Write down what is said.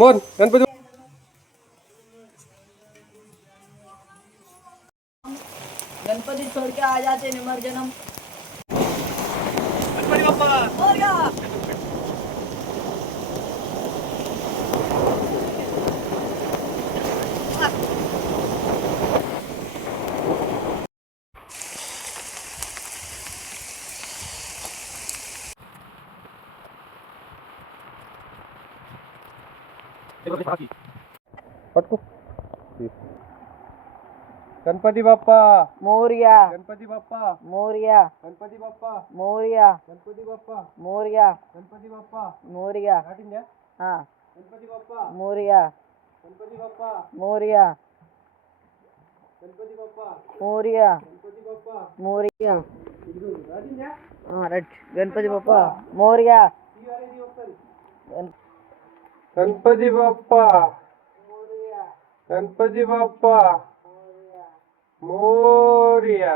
मोर गणपती गणपति छोड़ के आ जाते निमज्जनम। गणपती बाप्पा मोरया। पटको गणपती बाप्पा मोरया। गणपती बाप्पा मोरया। गणपती बाप्पा मोरया। गणपती बाप्पा मोरया। गणपती बाप्पा मोरया। गाठीन द्या हाँ। गणपती बाप्पा मोरया। गणपती बाप्पा मोरया। गणपती बाप्पा मोरया। गणपती बाप्पा मोरया। गाठीन द्या हाँ राइट। गणपति बप्पा मोरया। ती वाले दी वक्तरी गणपती बाप्पा गणपती बाप्पा मोरया